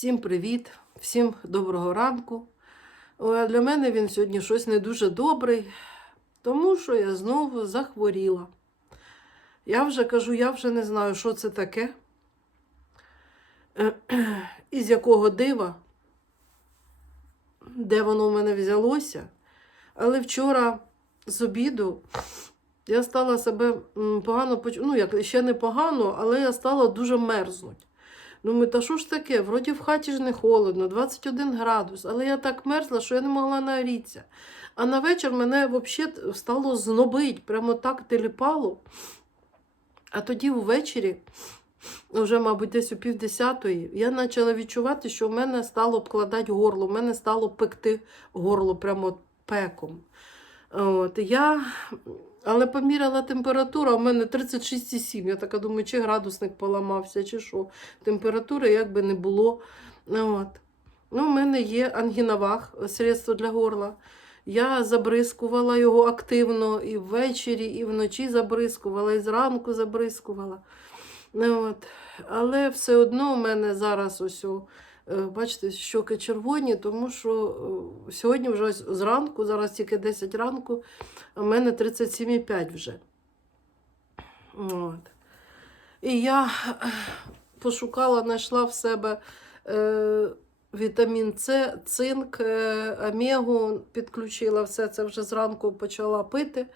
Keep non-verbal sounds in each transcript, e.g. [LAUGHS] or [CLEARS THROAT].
Всім привіт, всім доброго ранку. А для мене він сьогодні щось не дуже добрий, тому що я знову захворіла. Я вже кажу, я вже не знаю, що це таке, [CLEARS THROAT] і з якого дива, де воно в мене взялося. Але вчора з обіду я стала себе погано ну як ще не погано, але я стала дуже Думаю, та що ж таке? Вроді в хаті ж не холодно, 21 градус, але я так мерзла, що я не могла нагрітися. А на вечір мене взагалі стало знобить, прямо так теліпало. А тоді ввечері, вже, мабуть, десь о півдесятої, я почала відчувати, що в мене стало обкладати горло, в мене стало пекти горло прямо пеком. От, я... Але поміряла температура, у мене 36,7. Я така думаю, чи градусник поламався, чи що. Температури якби не було. От. Ну, У мене є ангіновах, средство для горла. Я забризкувала його активно і ввечері, і вночі забризкувала, і зранку забризкувала. Ну, От. Але все одно у мене зараз ось, бачите, щоки червоні, тому що е, сьогодні вже зранку, зараз тільки 10 ранку, а в мене 37,5 вже. От. І я пошукала, знайшла в себе е, вітамін С, цинк, е, омегу, підключила все це вже зранку почала пити.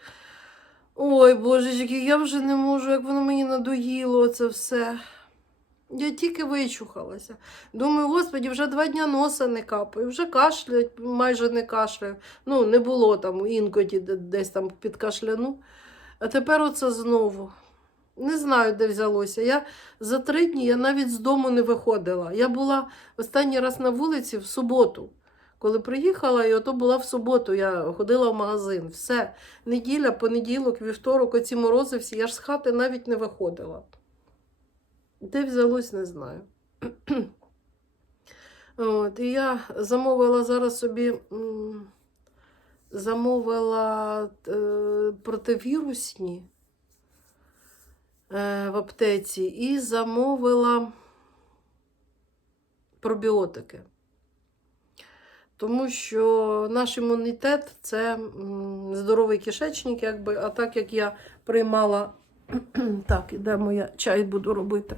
Ой, божечки, я вже не можу, як воно мені надоїло це все. Я тільки вичухалася. Думаю, господі, вже два дня носа не капаю, вже кашлять, майже не кашляю. Ну, не було там інкоді десь там підкашляну. А тепер оце знову. Не знаю, де взялося. Я за три дні я навіть з дому не виходила. Я була останній раз на вулиці в суботу. Коли приїхала, і ото була в суботу, я ходила в магазин. Все. Неділя, понеділок, вівторок, оці морози всі. Я ж з хати навіть не виходила. Де взялось, не знаю. [CLEARS THROAT] От, і я замовила зараз собі замовила е, противірусні е, в аптеці і замовила пробіотики. Тому що наш імунітет це здоровий кишечник, якби, а так як я приймала. [CLEARS THROAT] Так, ідемо, я чай буду робити.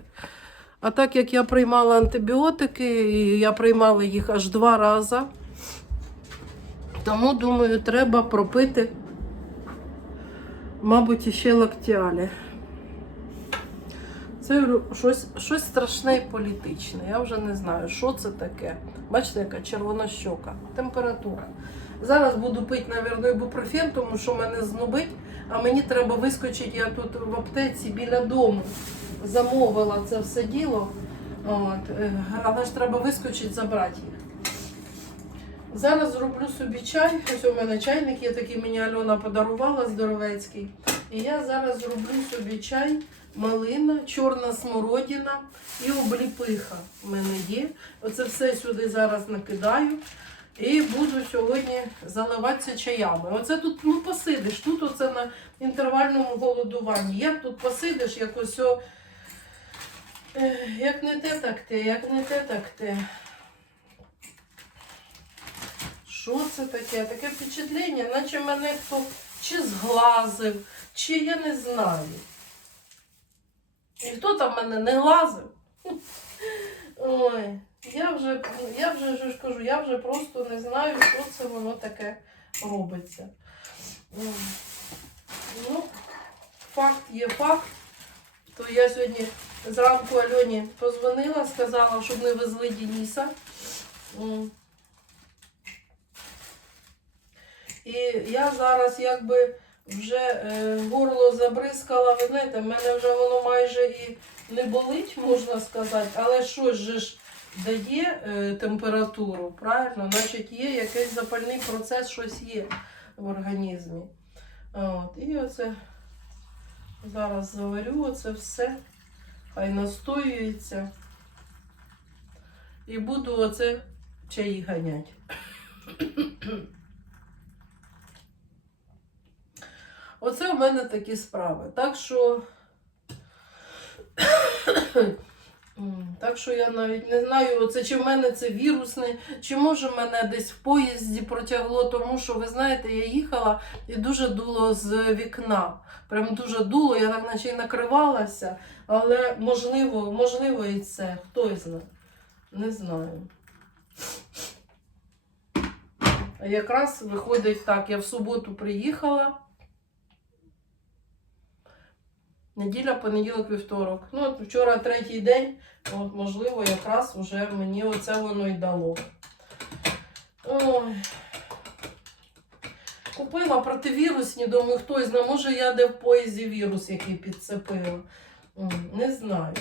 А так як я приймала антибіотики, і я приймала їх аж два рази, тому, думаю, треба пропити, мабуть, іще лактіалі. Це щось, щось страшне і політичне. Я вже не знаю, що це таке. Бачите, яка червона щока, температура. Зараз буду пити, мабуть, ібупрофен, тому що мене знобить, а мені треба вискочити. Я тут в аптеці біля дому замовила це все діло. От, е, але ж треба вискочити, забрати їх. Зараз зроблю собі чай. Ось у мене чайник є такий, мені Альона подарувала здоровецький. І я зараз зроблю собі чай, малина, чорна смородина і обліпиха. У мене є. Оце все сюди зараз накидаю. І буду сьогодні заливатися чаями. Оце тут ну, посидиш. Тут оце на інтервальному голодуванні. Як тут посидиш, як ось як не те, так те, як не те, так те. Що це таке? Таке впечатлення, наче мене хто чи зглазив, чи я не знаю. І хто там мене не глазив? Ой, я вже, я вже ж кажу, я вже просто не знаю, що це воно таке робиться. Ну, факт є факт. То я сьогодні зранку Альоні позвонила, сказала, щоб не везли Дениса. І я зараз якби вже е, горло забризкала, ви знаєте, в мене вже воно майже і не болить, можна сказати, але щось же ж дає е, температуру, правильно? Значить, є якийсь запальний процес, щось є в організмі. От, і оце зараз заварю оце все, хай настоюється. І буду оце чаї ганяти. Оце у мене такі справи. Так що Так що я навіть не знаю, оце чи в мене це вірусне, чи може мене десь в поїзді протягло, тому що ви знаєте, я їхала і дуже дуло з вікна. Прям дуже дуло, я так наче й накривалася, але можливо, можливо, і це. Хто знає. Не знаю. Якраз виходить так, я в суботу приїхала. Неділя, понеділок, вівторок. Ну, от вчора третій день, от, можливо, якраз вже мені оце воно й дало. Ой. Купила противірусні, думаю, хтось знає, може я де в поїзді вірус, який підцепила. Не знаю.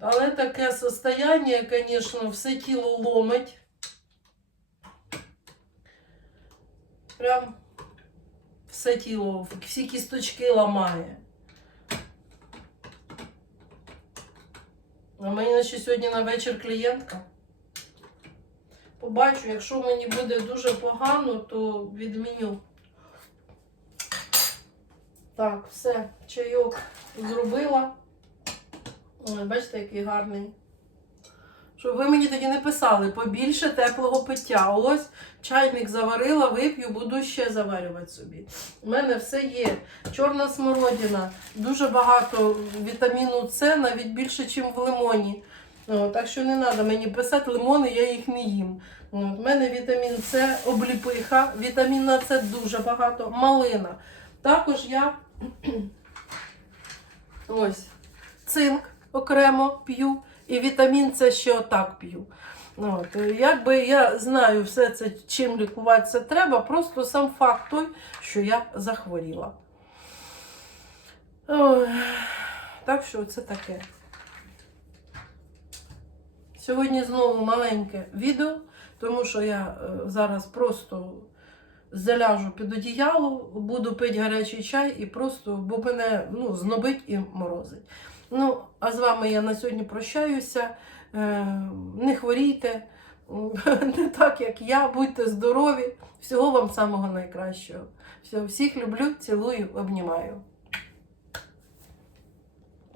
Але таке состояння, звісно, все тіло ломить. Прям все тіло, всі кісточки ламає. А мені наче сьогодні на вечір клієнтка. Побачу, якщо мені буде дуже погано, то відміню. Так, все, чайок зробила. Бачите, який гарний. Щоб ви мені тоді не писали побільше теплого пиття. Ось чайник заварила, вип'ю, буду ще заварювати собі. У мене все є. Чорна смородина, дуже багато вітаміну С, навіть більше, ніж в лимоні. О, так що не треба мені писати лимони, я їх не їм. У мене вітамін С, обліпиха, вітаміна С дуже багато, малина. Також я [CLEARS THROAT] ось цинк окремо п'ю, і вітамін С ще отак п'ю. От. Якби я знаю все це, чим лікуватися треба, просто сам факт той, що я захворіла. Ой. Так що це таке. Сьогодні знову маленьке відео, тому що я е, зараз просто заляжу під одіяло, буду пити гарячий чай і просто, бо мене ну, знобить і морозить. Ну, а з вами я на сьогодні прощаюся. Е, Не хворійте, [LAUGHS] не так як я, будьте здорові. Всього вам самого найкращого. Всіх люблю, цілую, обнімаю.